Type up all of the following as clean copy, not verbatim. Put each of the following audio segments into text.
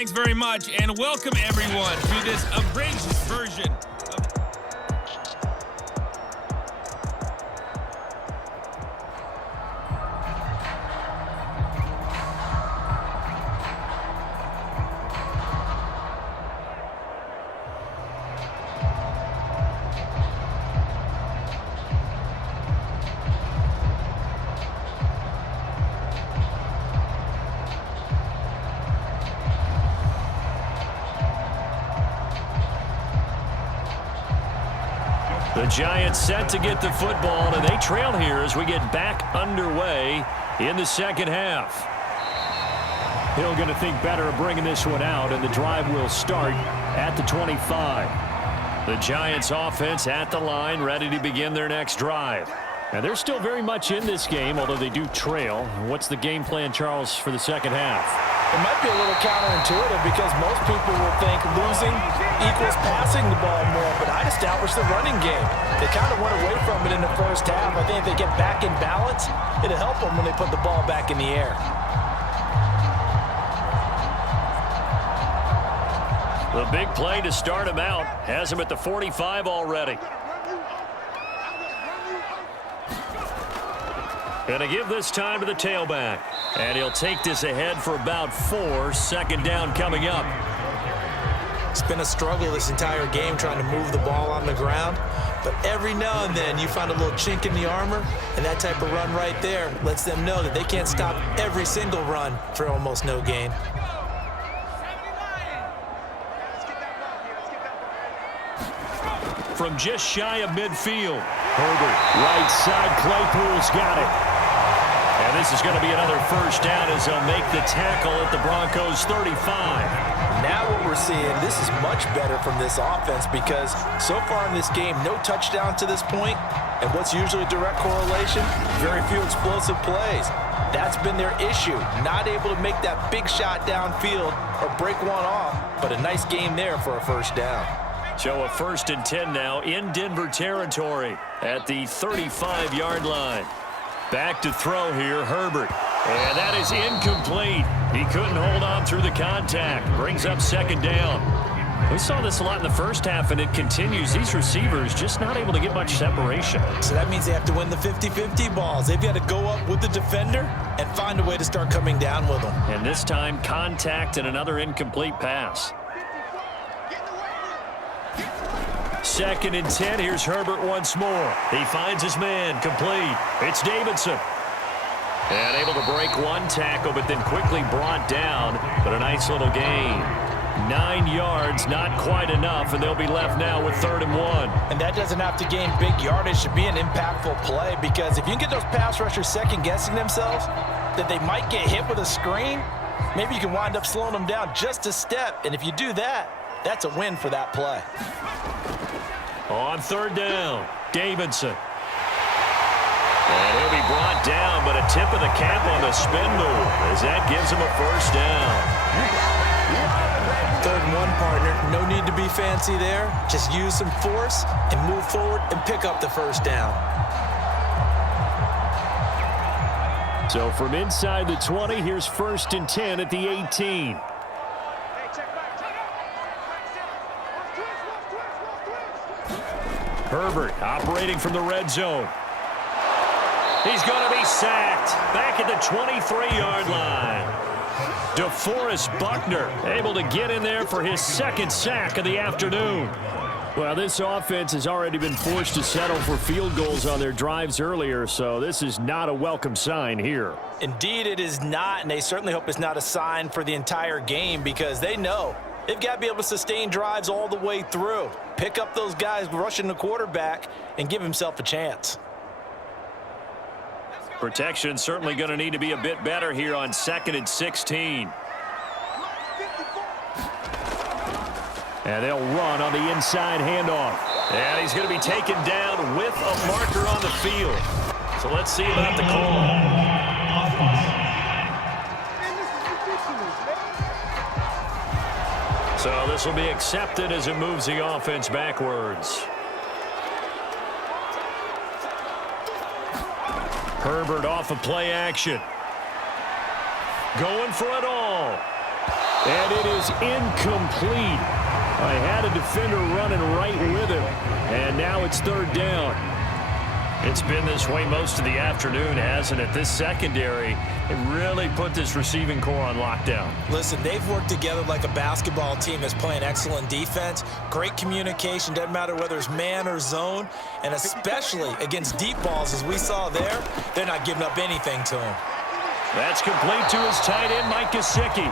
Thanks very much, and welcome everyone to this outrageous version of the Giants set to get the football, and they trail here as we get back underway in the second half. Hill going to think better of bringing this one out, and the drive will start at the 25. The Giants offense at the line, ready to begin their next drive. Now, they're still very much in this game, although they do trail. What's the game plan, Charles, for the second half? It might be a little counterintuitive because most people will think losing equals passing the ball more, but I'd establish the running game. They kind of went away from it in the first half. I think if they get back in balance, it'll help them when they put the ball back in the air. The big play to start him out has him at the 45 already. Going to give this time to the tailback. And he'll take this ahead for about 4. Second down coming up. It's been a struggle this entire game trying to move the ball on the ground. But every now and then you find a little chink in the armor, and that type of run right there lets them know that they can't stop every single run for almost no gain. From just shy of midfield. Herbert, right side, Claypool's got it. And this is going to be another first down as they'll make the tackle at the Broncos 35. Now what we're seeing, this is much better from this offense because so far in this game, no touchdown to this point. And what's usually a direct correlation? Very few explosive plays. That's been their issue. Not able to make that big shot downfield or break one off, but a nice game there for a first down. So a 1st and 10 now in Denver territory at the 35-yard line. Back to throw here, Herbert. And that is incomplete. He couldn't hold on through the contact. Brings up second down. We saw this a lot in the first half, and it continues. These receivers just not able to get much separation. So that means they have to win the 50-50 balls. They've got to go up with the defender and find a way to start coming down with them. And this time, contact and another incomplete pass. 2nd and 10. Here's Herbert once more. He finds his man. Complete. It's Davidson. And able to break one tackle, but then quickly brought down. But a nice little gain. 9 yards, not quite enough, and they'll be left now with 3rd and 1. And that doesn't have to gain big yardage to be an impactful play, because if you can get those pass rushers second-guessing themselves, that they might get hit with a screen, maybe you can wind up slowing them down just a step. And if you do that, that's a win for that play. On 3rd down, Davidson. And he'll be brought down, but a tip of the cap on the spin move as that gives him a first down. 3rd and 1, partner. No need to be fancy there. Just use some force and move forward and pick up the first down. So from inside the 20, here's 1st and 10 at the 18. Herbert operating from the red zone. He's going to be sacked back at the 23-yard line. DeForest Buckner able to get in there for his 2nd sack of the afternoon. Well, this offense has already been forced to settle for field goals on their drives earlier, so this is not a welcome sign here. Indeed, it is not, and they certainly hope it's not a sign for the entire game because they know they've got to be able to sustain drives all the way through. Pick up those guys rushing the quarterback and give himself a chance. Protection certainly going to need to be a bit better here on 2nd and 16. And they'll run on the inside handoff. And he's going to be taken down with a marker on the field. So let's see about the call. So this will be accepted as it moves the offense backwards. Herbert off of play action. Going for it all. And it is incomplete. I had a defender running right with him, and now it's third down. It's been this way most of the afternoon, hasn't it? This secondary, it really put this receiving core on lockdown. Listen, they've worked together like a basketball team that's playing excellent defense. Great communication, doesn't matter whether it's man or zone, and especially against deep balls, as we saw there, they're not giving up anything to him. That's complete to his tight end, Mike Gesicki.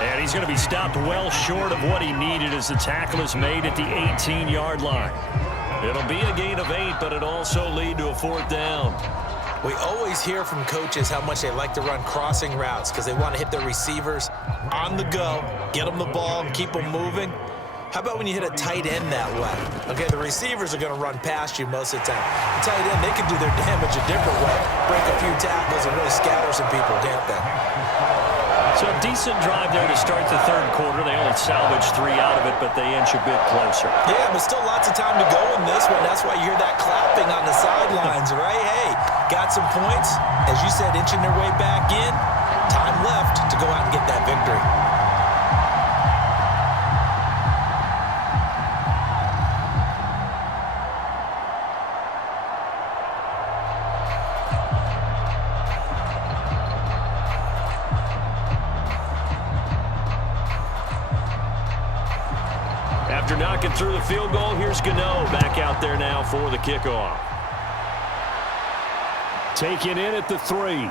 And he's going to be stopped well short of what he needed as the tackle is made at the 18-yard line. It'll be a gain of 8, but it'll also lead to a fourth down. We always hear from coaches how much they like to run crossing routes because they want to hit their receivers on the go, get them the ball, and keep them moving. How about when you hit a tight end that way? Okay, the receivers are going to run past you most of the time. The tight end, they can do their damage a different way, break a few tackles and really scatter some people, can't they? So a decent drive there to start the third quarter. They only salvaged 3 out of it, but they inch a bit closer. Yeah, but still lots of time to go in this one. That's why you hear that clapping on the sidelines, right? Hey, got some points. As you said, inching their way back in. Time left to go out and get that victory. After knocking through the field goal, here's Gano back out there now for the kickoff. Taken in at the 3.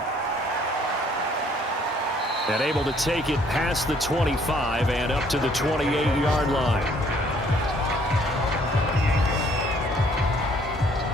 And able to take it past the 25 and up to the 28-yard line.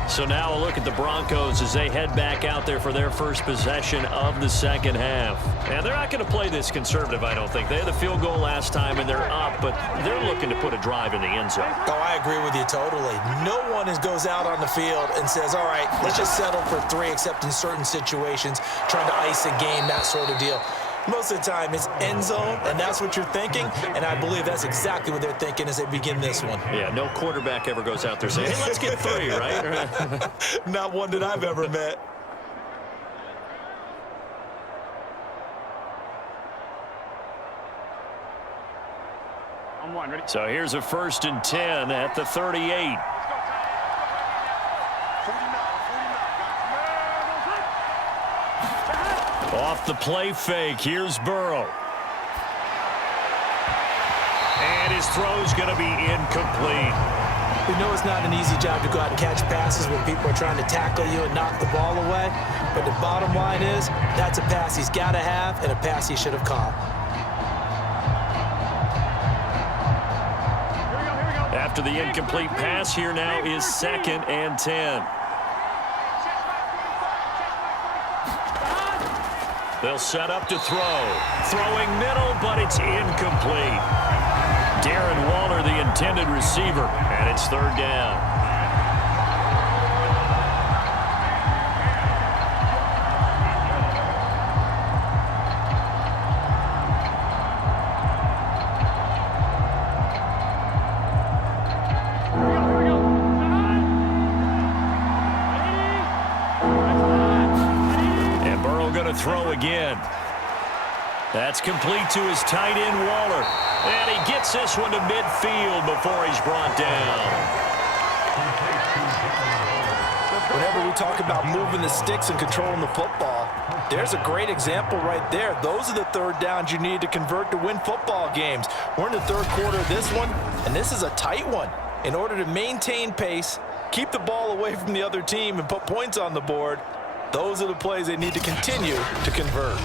So now a look at the Broncos as they head back out there for their first possession of the second half. And they're not going to play this conservative, I don't think. They had the field goal last time, and they're up, but they're looking to put a drive in the end zone. Oh, I agree with you totally. No one goes out on the field and says, all right, let's just settle for 3, except in certain situations, trying to ice a game, that sort of deal. Most of the time, it's end zone, and that's what you're thinking, and I believe that's exactly what they're thinking as they begin this one. Yeah, no quarterback ever goes out there saying, hey, let's get 3, right? Not one that I've ever met. On 1, ready? So here's a 1st and 10 at the 38. Off the play fake, here's Burrow. And his throw's going to be incomplete. We know it's not an easy job to go out and catch passes when people are trying to tackle you and knock the ball away. But the bottom line is, that's a pass he's got to have and a pass he should have caught. Here we go. After the incomplete pass, here now is 2nd and 10. They'll set up to throw. Throwing middle, but it's incomplete. Darren Waller, the intended receiver, and it's 3rd down. Throw again. That's complete to his tight end, Waller. And he gets this one to midfield before he's brought down. Whenever we talk about moving the sticks and controlling the football, there's a great example right there. Those are the 3rd downs you need to convert to win football games. We're in the 3rd quarter of this one, and this is a tight one. In order to maintain pace, keep the ball away from the other team, and put points on the board, those are the plays they need to continue to convert.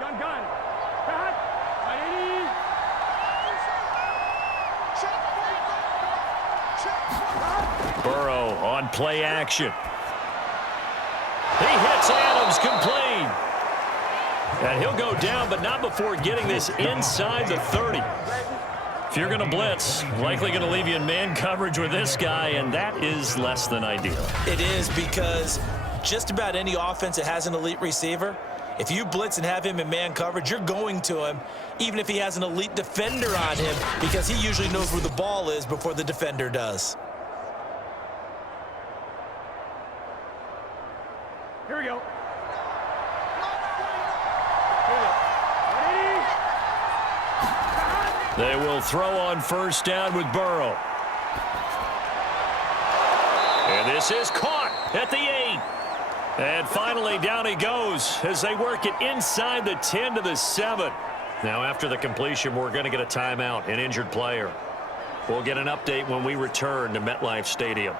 Gun. Cut. Ready. Burrow on play action. He hits Adams complete. And he'll go down, but not before getting this inside the 30. If you're going to blitz, likely going to leave you in man coverage with this guy, and that is less than ideal. It is, because just about any offense that has an elite receiver, if you blitz and have him in man coverage, you're going to him, even if he has an elite defender on him, because he usually knows where the ball is before the defender does. They will throw on first down with Burrow. And this is caught at the 8. And finally down he goes as they work it inside the 10 to the 7. Now after the completion, we're going to get a timeout, an injured player. We'll get an update when we return to MetLife Stadium.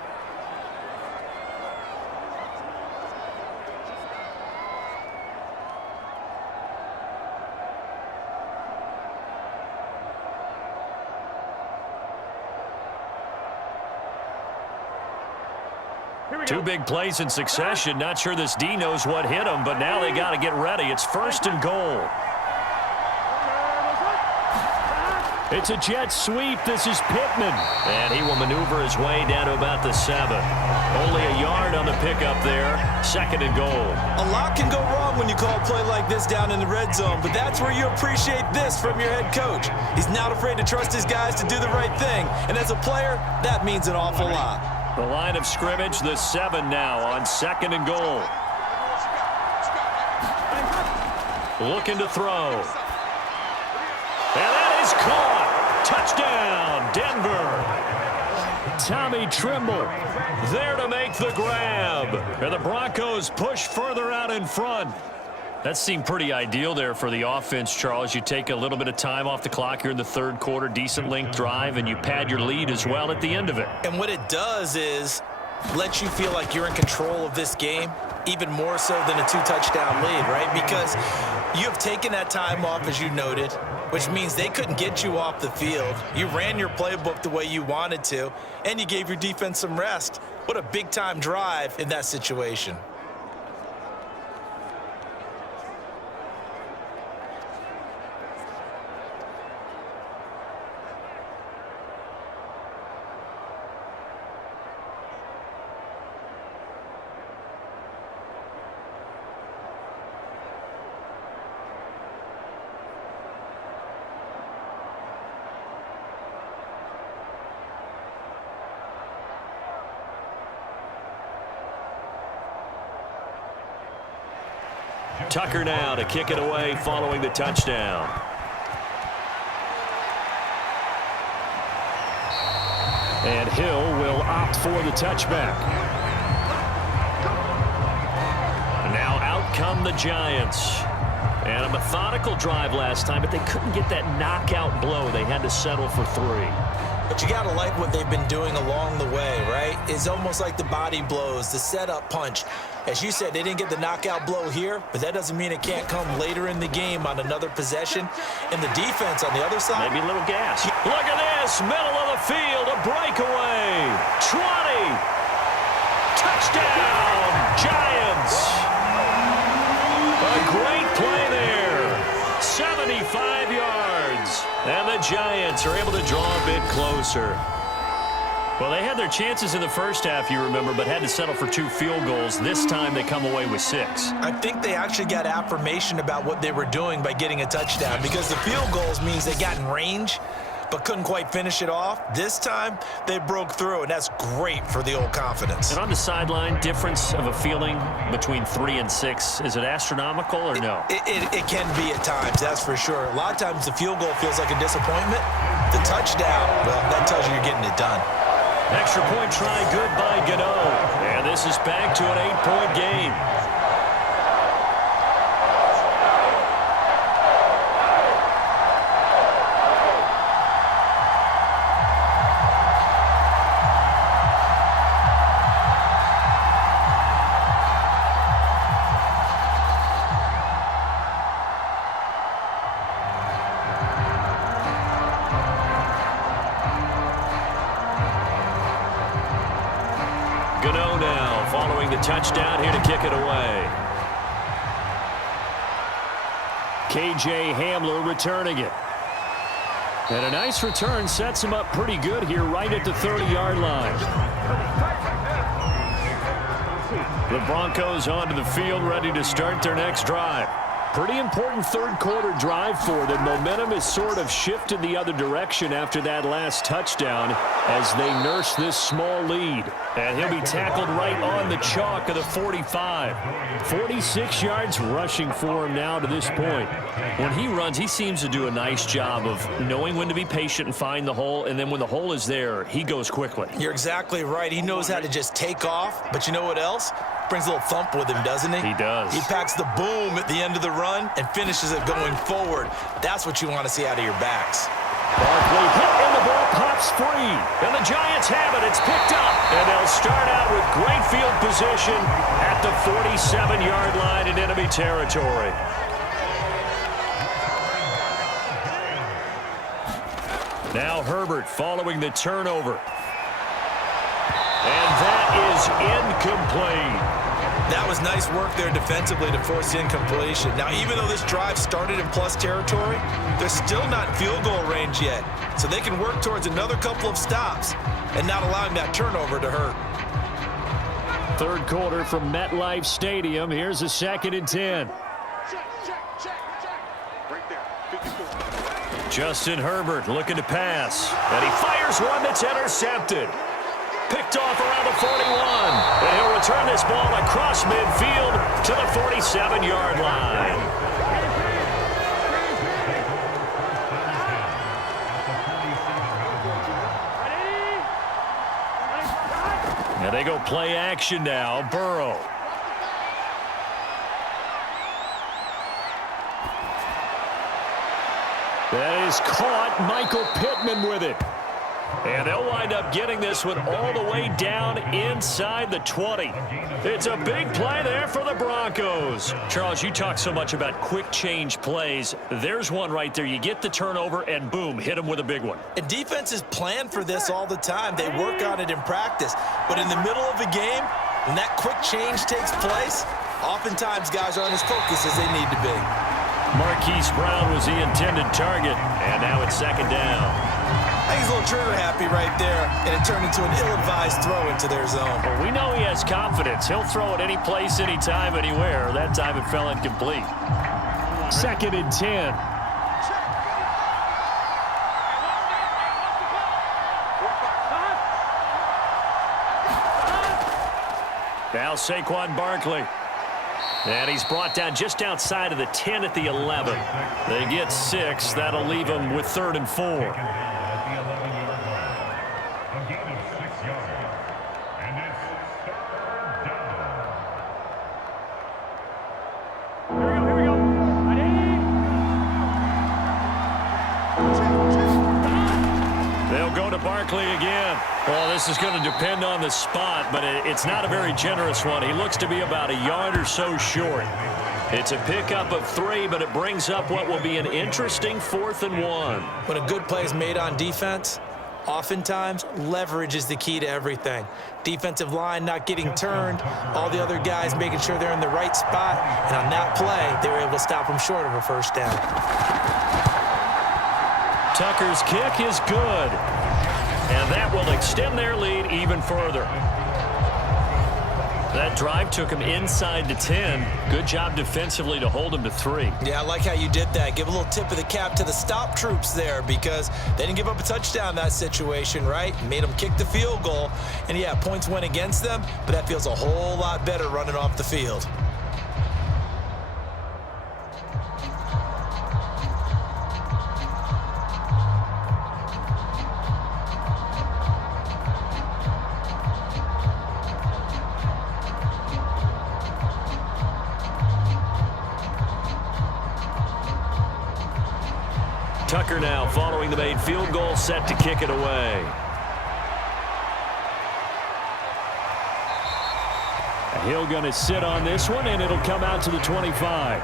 Two big plays in succession. Not sure this D knows what hit him, but now they got to get ready. It's 1st and goal. It's a jet sweep. This is Pittman. And he will maneuver his way down to about the 7. Only a yard on the pickup there. 2nd and goal. A lot can go wrong when you call a play like this down in the red zone, but that's where you appreciate this from your head coach. He's not afraid to trust his guys to do the right thing. And as a player, that means an awful lot. The line of scrimmage, the 7 now on 2nd and goal. Looking to throw. And that is caught. Touchdown, Denver. Tommy Trimble there to make the grab. And the Broncos push further out in front. That seemed pretty ideal there for the offense, Charles. You take a little bit of time off the clock here in the 3rd quarter, decent length drive, and you pad your lead as well at the end of it. And what it does is let you feel like you're in control of this game, even more so than a 2-touchdown lead, right? Because you have taken that time off, as you noted, which means they couldn't get you off the field. You ran your playbook the way you wanted to, and you gave your defense some rest. What a big-time drive in that situation. Tucker now to kick it away following the touchdown. And Hill will opt for the touchback. Now out come the Giants. And a methodical drive last time, but they couldn't get that knockout blow. They had to settle for 3. But you got to like what they've been doing along the way, right? It's almost like the body blows, the setup punch. As you said, they didn't get the knockout blow here, but that doesn't mean it can't come later in the game on another possession. And the defense on the other side. Maybe a little gas. Look at this, middle of the field, a breakaway. 20. Touchdown, Giants. A great play there. 75 yards. And the Giants are able to draw a bit closer. Well, they had their chances in the first half, you remember, but had to settle for 2 field goals. This time they come away with 6. I think they actually got affirmation about what they were doing by getting a touchdown, because the field goals means they got in range but couldn't quite finish it off. This time they broke through, and that's great for the old confidence. And on the sideline, difference of a feeling between 3 and 6, is it astronomical or no? It can be at times, that's for sure. A lot of times the field goal feels like a disappointment. The touchdown, well, that tells you you're getting it done. Extra point try good by Gano. And this is back to an 8-point game. Gano now following the touchdown here to kick it away. KJ Hamler returning it. And a nice return sets him up pretty good here right at the 30-yard line. The Broncos onto the field ready to start their next drive. Pretty important third-quarter drive for them. Momentum has sort of shifted the other direction after that last touchdown as they nurse this small lead. And he'll be tackled right on the chalk of the 45. 46 yards rushing for him now to this point. When he runs, he seems to do a nice job of knowing when to be patient and find the hole, and then when the hole is there, he goes quickly. You're exactly right. He knows how to just take off, but you know what else? Brings a little thump with him, doesn't he? He does. He packs the boom at the end of the run and finishes it going forward. That's what you want to see out of your backs. Barkley hit and the ball pops free. And the Giants have it. It's picked up. And they'll start out with great field position at the 47-yard line in enemy territory. Now Herbert following the turnover. And that is incomplete. That was nice work there defensively to force the incompletion. Now, even though this drive started in plus territory, they're still not in field goal range yet. So they can work towards another couple of stops and not allowing that turnover to hurt. Third quarter from MetLife Stadium. Here's a 2nd and 10. Right there. 54. Justin Herbert looking to pass. And he fires one that's intercepted. Picked off around the 41. And he'll return this ball across midfield to the 47-yard line. And they go play action now. Burrow. That is caught. Michael Pittman with it. And they'll wind up getting this one all the way down inside the 20. It's a big play there for the Broncos. Charles, you talk so much about quick change plays. There's one right there. You get the turnover and boom, hit them with a big one. And defenses plan for this all the time. They work on it in practice. But in the middle of the game, when that quick change takes place, oftentimes guys aren't as focused as they need to be. Marquise Brown was the intended target. And now it's 2nd down. I think he's a little trigger happy right there, and it turned into an ill-advised throw into their zone. Well, we know he has confidence. He'll throw it any place, anytime, anywhere. That time it fell incomplete. 2nd and 10. Now Saquon Barkley. And he's brought down just outside of the 10 at the 11. They get 6. That'll leave them with 3rd and 4. Barkley again. Well, this is going to depend on the spot, but it's not a very generous one. He looks to be about a yard or so short. It's a pickup of 3, but it brings up what will be an interesting 4th and 1. When a good play is made on defense, oftentimes leverage is the key to everything. Defensive line not getting turned, all the other guys making sure they're in the right spot, and on that play, they were able to stop them short of a 1st down. Tucker's kick is good. And that will extend their lead even further. That drive took him inside the 10. Good job defensively to hold him to 3. Yeah, I like how you did that. Give a little tip of the cap to the stop troops there because they didn't give up a touchdown in that situation, right? Made them kick the field goal. And, yeah, points went against them, but that feels a whole lot better running off the field. Tucker now following the made field goal, set to kick it away. Hill going to sit on this one, and it'll come out to the 25.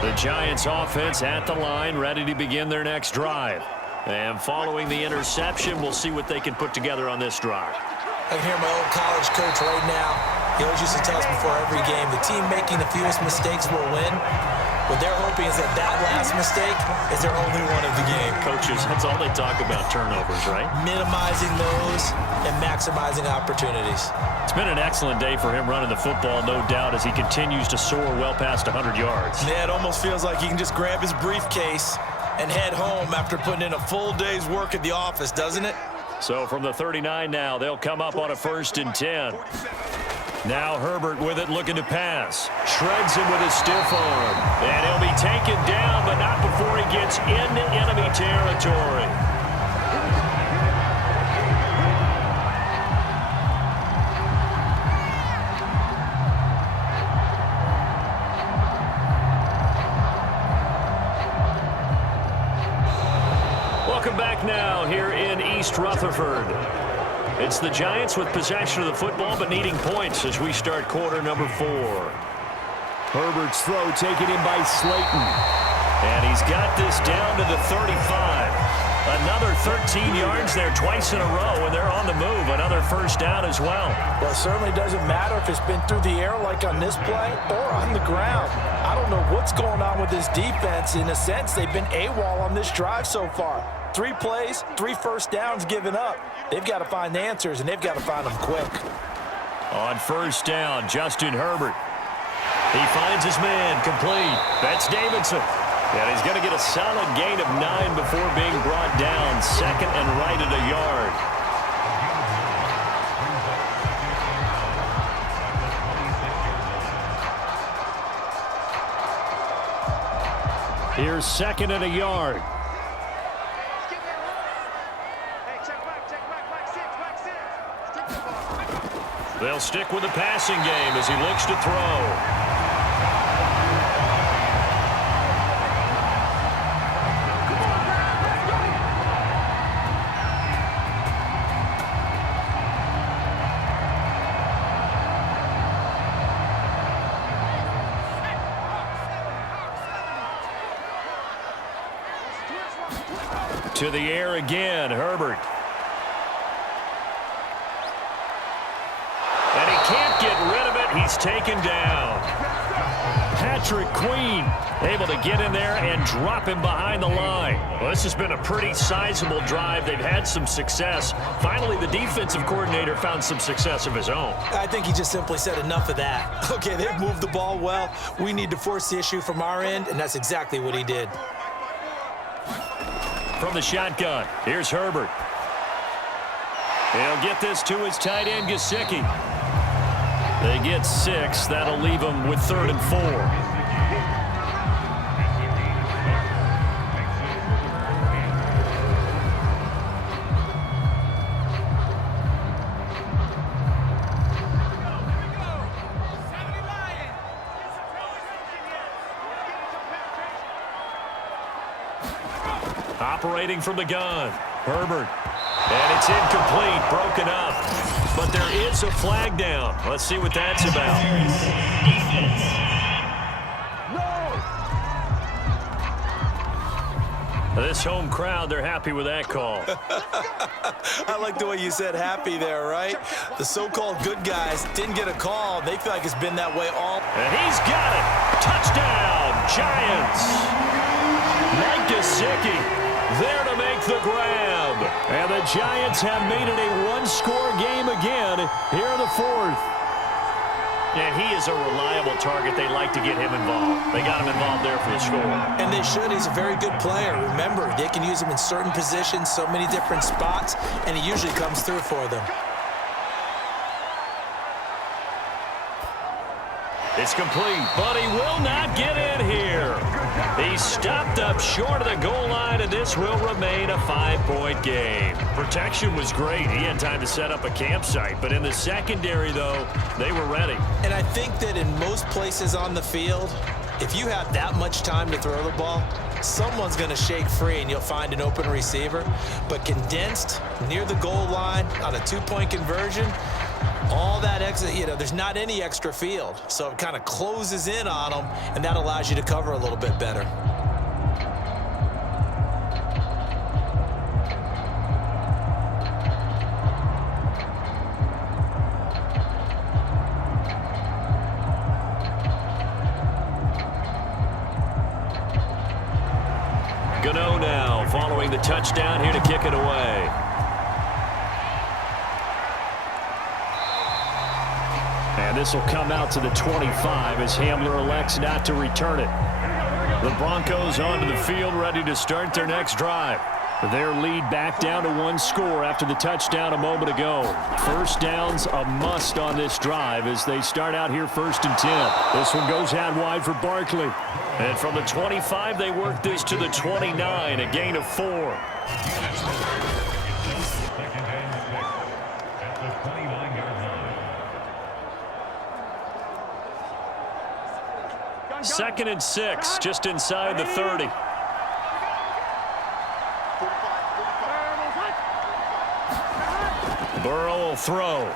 The Giants offense at the line, ready to begin their next drive. And following the interception, we'll see what they can put together on this drive. I can hear my old college coach right now. He always used to tell us before every game, the team making the fewest mistakes will win. What they're hoping is that last mistake is their only one of the game. Coaches, that's all they talk about, turnovers, right? Minimizing those and maximizing opportunities. It's been an excellent day for him running the football, no doubt, as he continues to soar well past 100 yards. Yeah, it almost feels like he can just grab his briefcase and head home after putting in a full day's work at the office, doesn't it? So from the 39 now, they'll come up on a 1st and 10. Now Herbert with it, looking to pass. Shreds him with a stiff arm. And he'll be taken down, but not before he gets into enemy territory. Welcome back now here in East Rutherford. It's the Giants with possession of the football, but needing points as we start quarter number 4. Herbert's throw taken in by Slayton. And he's got this down to the 35. Another 13 yards there twice in a row, and they're on the move. Another 1st down as well. Well, it certainly doesn't matter if it's been through the air like on this play or on the ground. I don't know what's going on with this defense. In a sense, they've been AWOL on this drive so far. 3 plays, 3 1st downs given up. They've got to find the answers, and they've got to find them quick. On 1st down, Justin Herbert. He finds his man, complete. That's Davidson. And he's going to get a solid gain of 9 before being brought down. 2nd and right at a yard. Here's 2nd and a yard. They'll stick with the passing game as he looks to throw. To the air again, Herbert. And he can't get rid of it. He's taken down. Patrick Queen able to get in there and drop him behind the line. Well, this has been a pretty sizable drive. They've had some success. Finally, the defensive coordinator found some success of his own. I think he just simply said enough of that. Okay, they've moved the ball well. We need to force the issue from our end, and that's exactly what he did. From the shotgun, here's Herbert. He'll get this to his tight end, Gesicki. They get 6. That'll leave them with 3rd and 4. Operating from the gun, Herbert. And it's incomplete, broken up. But there is a flag down. Let's see what that's about. This home crowd, they're happy with that call. I like the way you said happy there, right? The so-called good guys didn't get a call. They feel like it's been that way all. And he's got it. Touchdown, Giants. Mike Gesicki there to make the grab. And the Giants have made it a one-score game again here in the 4th. And he is a reliable target. They like to get him involved. They got him involved there for the score. And they should. He's a very good player. Remember, they can use him in certain positions, so many different spots, and he usually comes through for them. It's complete, but he will not get in here. He stopped up short of the goal line, and this will remain a 5-point game. Protection was great. He had time to set up a campsite, but in the secondary, though, they were ready. And I think that in most places on the field, if you have that much time to throw the ball, someone's going to shake free and you'll find an open receiver. But condensed near the goal line on a 2-point conversion, all that extra, there's not any extra field. So it kind of closes in on them, and that allows you to cover a little bit better. following the touchdown here to kick it away. And this will come out to the 25 as Hamler elects not to return it. The Broncos onto the field, ready to start their next drive. Their lead back down to one score after the touchdown a moment ago. First down's a must on this drive as they start out here 1st and 10. This one goes out wide for Barkley. And from the 25, they work this to the 29, a gain of 4. Second and 6, just inside the 30. Burrow will throw.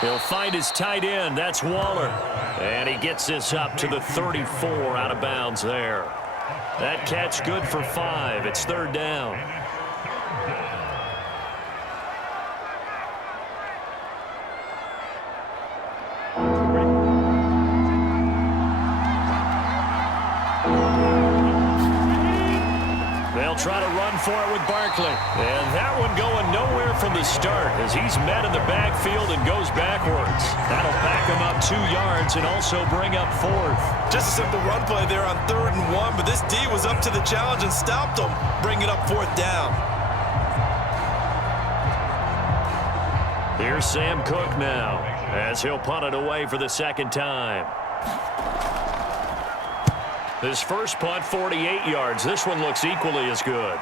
He'll find his tight end. That's Waller. And he gets this up to the 34 out of bounds there. That catch good for 5. It's 3rd down. Try to run for it with Barkley. And that one going nowhere from the start as he's met in the backfield and goes backwards. That'll back him up 2 yards and also bring up 4th. Just a simple run play there on 3rd and 1, but this D was up to the challenge and stopped him, bringing up 4th down. Here's Sam Cook now as he'll punt it away for the 2nd time. His first punt, 48 yards. This one looks equally as good.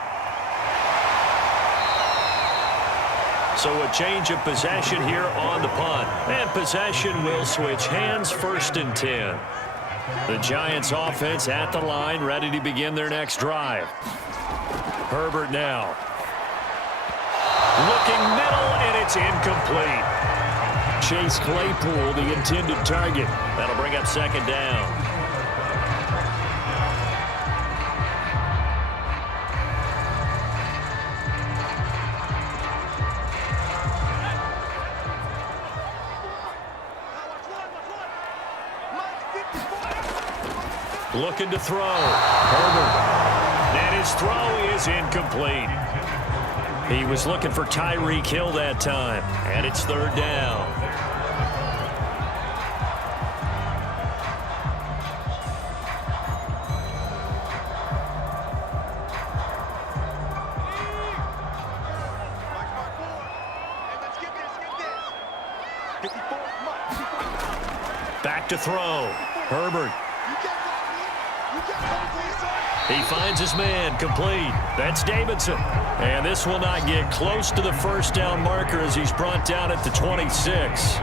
So a change of possession here on the punt. And possession will switch hands, 1st and 10. The Giants offense at the line, ready to begin their next drive. Herbert now. Looking middle, and it's incomplete. Chase Claypool, the intended target. That'll bring up 2nd down. Looking to throw. Herbert. And his throw is incomplete. He was looking for Tyreek Hill that time. And it's 3rd down. Back to throw. Herbert. He finds his man, complete. That's Davidson. And this will not get close to the 1st down marker as he's brought down at the 26.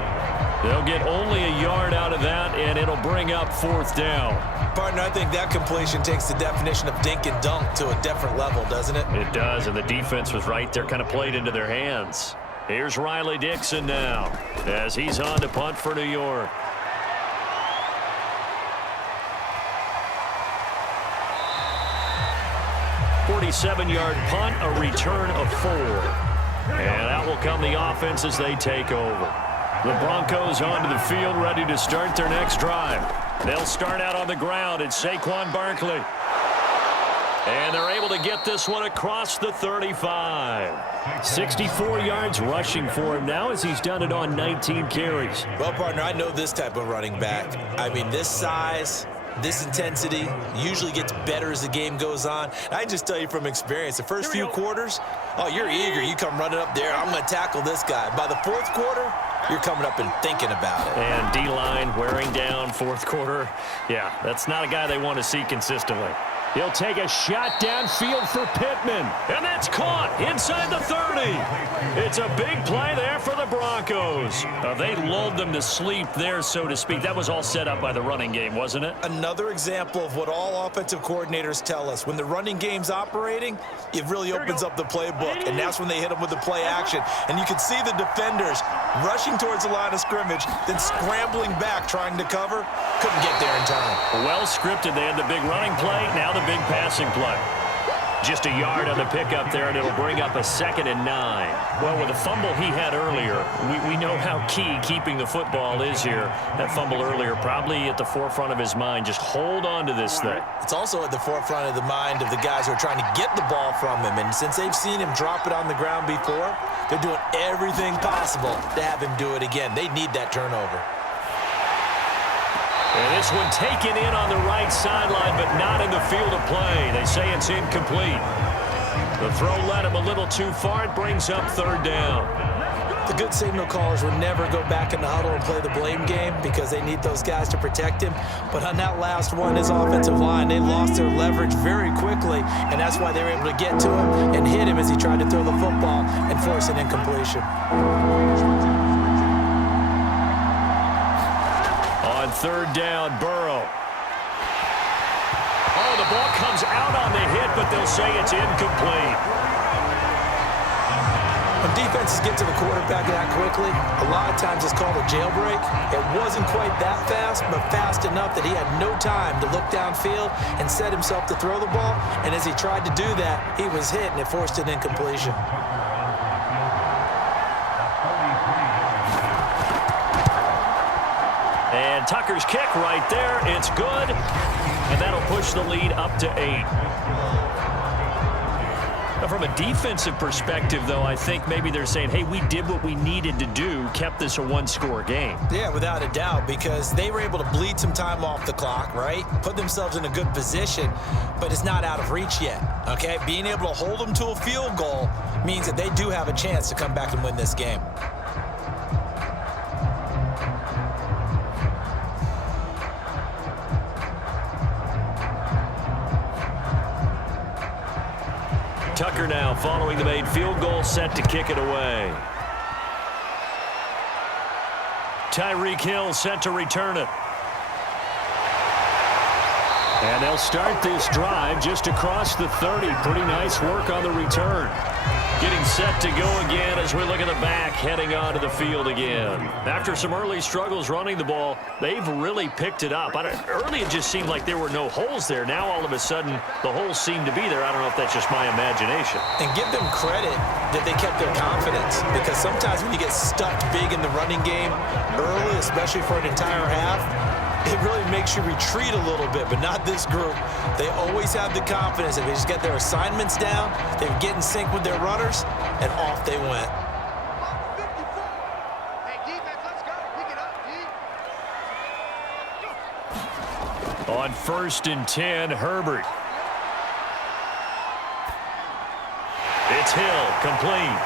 They'll get only a yard out of that, and it'll bring up 4th down. Partner, I think that completion takes the definition of dink and dunk to a different level, doesn't it? It does, and the defense was right there, kind of played into their hands. Here's Riley Dixon now as he's on to punt for New York. 47-yard punt, a return of 4. And out will come the offense as they take over. The Broncos onto the field, ready to start their next drive. They'll start out on the ground. It's Saquon Barkley. And they're able to get this one across the 35. 64 yards rushing for him now as he's done it on 19 carries. Well, partner, I know this type of running back. I mean, this size, this intensity usually gets better as the game goes on. I can just tell you from experience, the first few quarters, oh, you're eager. You come running up there, I'm going to tackle this guy. By the 4th quarter, you're coming up and thinking about it. And D-line wearing down 4th quarter. Yeah, that's not a guy they want to see consistently. He'll take a shot downfield for Pittman. And that's caught inside the 30. It's a big play there for the Broncos. They lulled them to sleep there, so to speak. That was all set up by the running game, wasn't it? Another example of what all offensive coordinators tell us. When the running game's operating, it really opens up the playbook. And that's when they hit them with the play action. And you can see the defenders rushing towards the line of scrimmage, then scrambling back, trying to cover. Couldn't get there in time. Well scripted. They had the big running play, now the big passing play. Just a yard on the pickup there, and it'll bring up a 2nd and 9. Well, with the fumble he had earlier, we know how key keeping the football is here. That fumble earlier probably at the forefront of his mind. Just hold on to this thing. It's also at the forefront of the mind of the guys who are trying to get the ball from him. And since they've seen him drop it on the ground before, they're doing everything possible to have him do it again. They need that turnover. And this one taken in on the right sideline, but not in the field of play. They say it's incomplete. The throw led him a little too far. It brings up 3rd down. The good signal callers would never go back in the huddle and play the blame game because they need those guys to protect him. But on that last one, his offensive line, they lost their leverage very quickly, and that's why they were able to get to him and hit him as he tried to throw the football and force an incompletion. On 3rd down, Burrow. Oh, the ball comes out on the hit, but they'll say it's incomplete. When defenses get to the quarterback that quickly, a lot of times it's called a jailbreak. It wasn't quite that fast, but fast enough that he had no time to look downfield and set himself to throw the ball. And as he tried to do that, he was hit, and it forced an incompletion. And Tucker's kick right there. It's good. And that'll push the lead up to 8. Now, from a defensive perspective, though, I think maybe they're saying, hey, we did what we needed to do, kept this a 1-score game. Yeah, without a doubt, because they were able to bleed some time off the clock, right? Put themselves in a good position, but it's not out of reach yet, okay? Being able to hold them to a field goal means that they do have a chance to come back and win this game. Tucker now following the made field goal, set to kick it away. Tyreek Hill set to return it. And they'll start this drive just across the 30. Pretty nice work on the return. Getting set to go again as we look at the back, heading onto the field again. After some early struggles running the ball, they've really picked it up. Early it just seemed like there were no holes there. Now all of a sudden the holes seem to be there. I don't know if that's just my imagination. And give them credit that they kept their confidence, because sometimes when you get stuck big in the running game early, especially for an entire half, it really makes you retreat a little bit, but not this group. They always have the confidence. If they just get their assignments down, they get in sync with their runners, and off they went. On 1st and 10, Herbert. It's Hill, complete.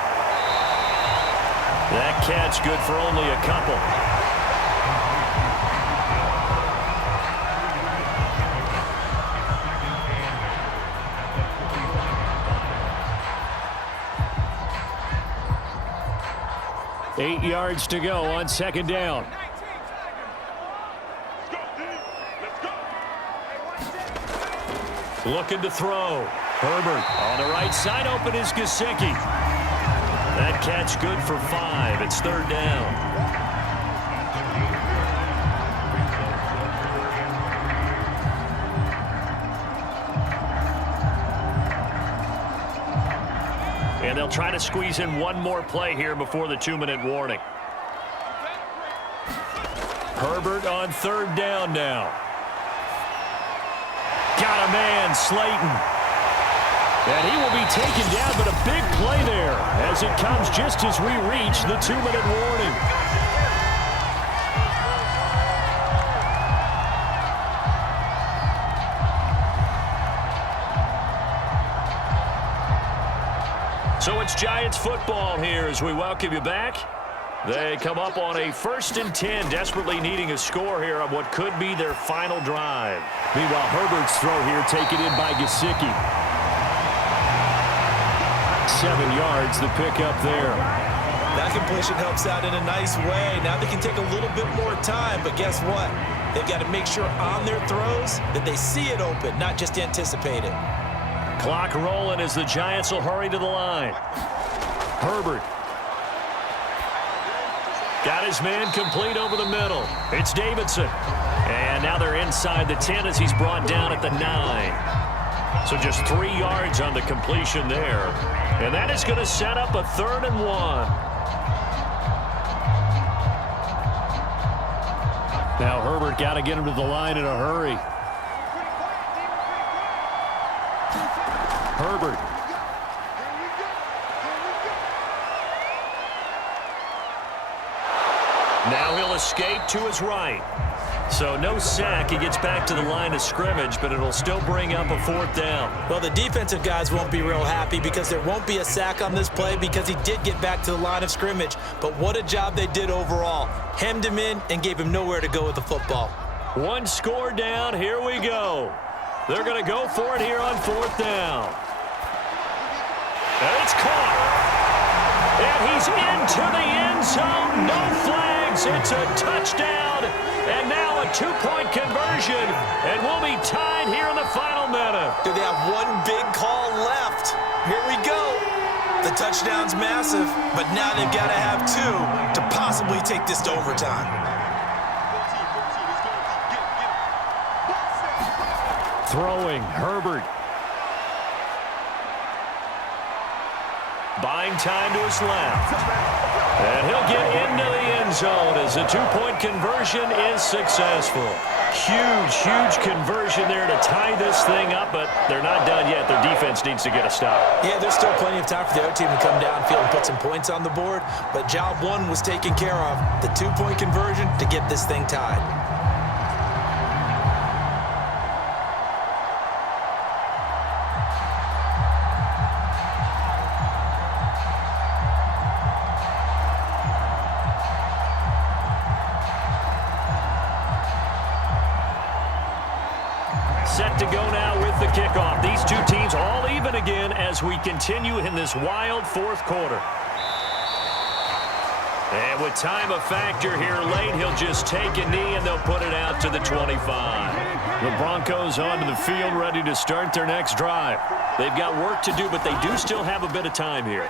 That catch good for only a couple. Eight yards to go on 2nd down. Looking to throw. Herbert on the right side, open is Gesicki. That catch good for 5. It's 3rd down. And they'll try to squeeze in one more play here before the 2-minute warning. Herbert on 3rd down now. Got a man, Slayton. And he will be taken down, but a big play there as it comes just as we reach the 2-minute warning. So it's Giants football here as we welcome you back. They come up on a 1st and 10, desperately needing a score here on what could be their final drive. Meanwhile, Herbert's throw here taken in by Gesicki. 7 yards, the pickup there. That completion helps out in a nice way. Now they can take a little bit more time, but guess what? They've got to make sure on their throws that they see it open, not just anticipate it. Clock rolling as the Giants will hurry to the line. Herbert. Got his man complete over the middle. It's Davidson. And now they're inside the 10 as he's brought down at the 9. So just 3 yards on the completion there. And that is going to set up a 3rd and 1. Now Herbert got to get him to the line in a hurry. Herbert. Now he'll escape to his right. So no sack. He gets back to the line of scrimmage, but it'll still bring up a 4th down. Well, the defensive guys won't be real happy because there won't be a sack on this play because he did get back to the line of scrimmage. But what a job they did overall. Hemmed him in and gave him nowhere to go with the football. 1 score down. Here we go. They're going to go for it here on 4th down. And it's caught. And he's into the end zone. No flags. It's a touchdown. And now a 2-point conversion. And we'll be tied here in the final minute. Do they have one big call left? Here we go. The touchdown's massive, but now they've got to have 2 to possibly take this to overtime. Throwing, Herbert. Buying time to his left. And he'll get into the end zone as the 2-point conversion is successful. Huge conversion there to tie this thing up, but they're not done yet. Their defense needs to get a stop. Yeah, there's still plenty of time for the other team to come downfield and put some points on the board, but job 1 was taken care of. The 2-point conversion to get this thing tied. Set to go now with the kickoff. These 2 teams all even again as we continue in this wild 4th quarter. And with time a factor here late, he'll just take a knee and they'll put it out to the 25. The Broncos onto the field ready to start their next drive. They've got work to do, but they do still have a bit of time here.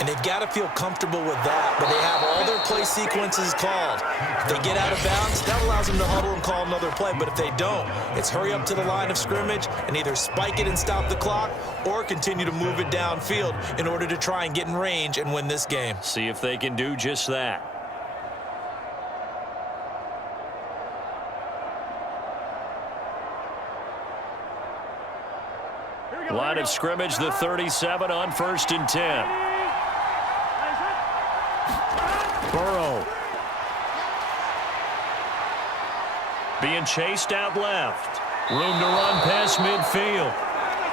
And they've got to feel comfortable with that, but they have all their play sequences called. If they get out of bounds, that allows them to huddle and call another play, but if they don't, it's hurry up to the line of scrimmage and either spike it and stop the clock or continue to move it downfield in order to try and get in range and win this game. See if they can do just that. Line of scrimmage, the 37 on 1st and 10. Burrow. Being chased out left. Room to run past midfield.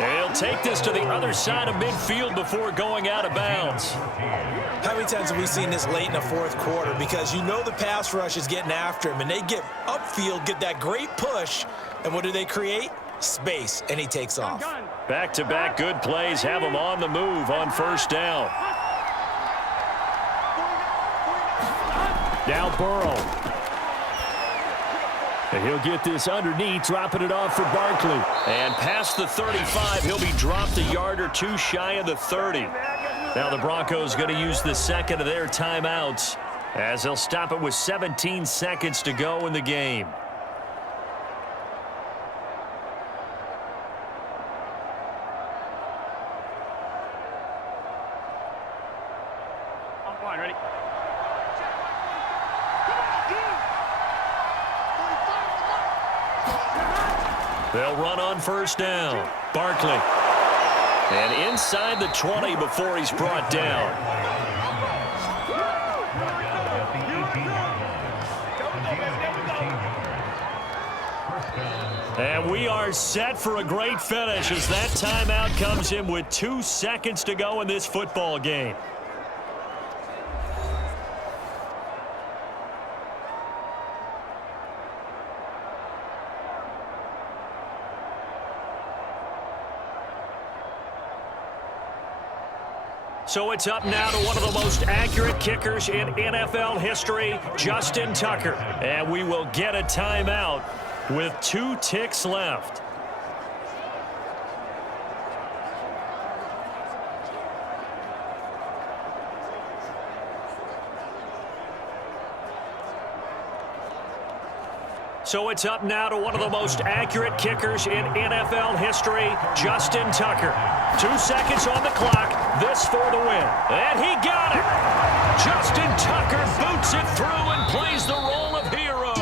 And he'll take this to the other side of midfield before going out of bounds. How many times have we seen this late in the 4th quarter? Because you know the pass rush is getting after him, and they get upfield, get that great push, and what do they create? Space, and he takes off. Back-to-back good plays have him on the move on 1st down. Now Burrow. And he'll get this underneath, dropping it off for Barkley. And past the 35, he'll be dropped a yard or 2 shy of the 30. Now the Broncos going to use the 2nd of their timeouts as they'll stop it with 17 seconds to go in the game. Ready? They'll run on 1st down. Barkley. And inside the 20 before he's brought down. And we are set for a great finish as that timeout comes in with 2 seconds to go in this football game. So it's up now to one of the most accurate kickers in NFL history, Justin Tucker. And we will get a timeout with 2 ticks left. So it's up now to one of the most accurate kickers in NFL history, Justin Tucker. 2 seconds on the clock. This for the win. And he got it. Justin Tucker boots it through and plays the role of hero.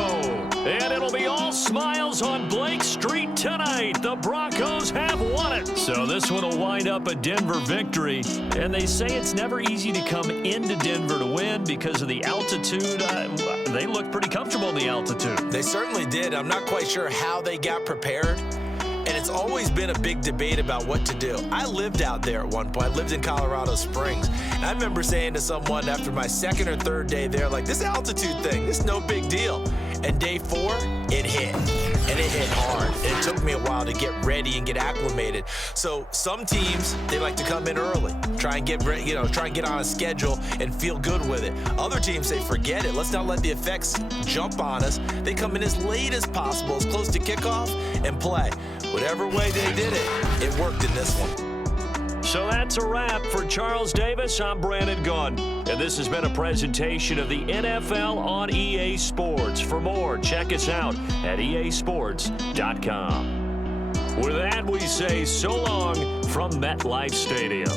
And it'll be all smiles on Blake Street tonight. The Broncos have won it. So this one will wind up a Denver victory. And they say it's never easy to come into Denver to win because of the altitude. They look pretty comfortable in the altitude. They certainly did. I'm not quite sure how they got prepared. And it's always been a big debate about what to do. I lived out there at one point. I lived in Colorado Springs. And I remember saying to someone after my second or third day there, like, this altitude thing, this is no big deal. And day 4, it hit. And it hit hard. And it took me a while to get ready and get acclimated. So some teams, they like to come in early, try and get on a schedule and feel good with it. Other teams say, forget it. Let's not let the effects jump on us. They come in as late as possible, as close to kickoff, and play. Whatever way they did it, it worked in this one. So that's a wrap for Charles Davis. I'm Brandon Gaudin. And this has been a presentation of the NFL on EA Sports. For more, check us out at easports.com. With that, we say so long from MetLife Stadium.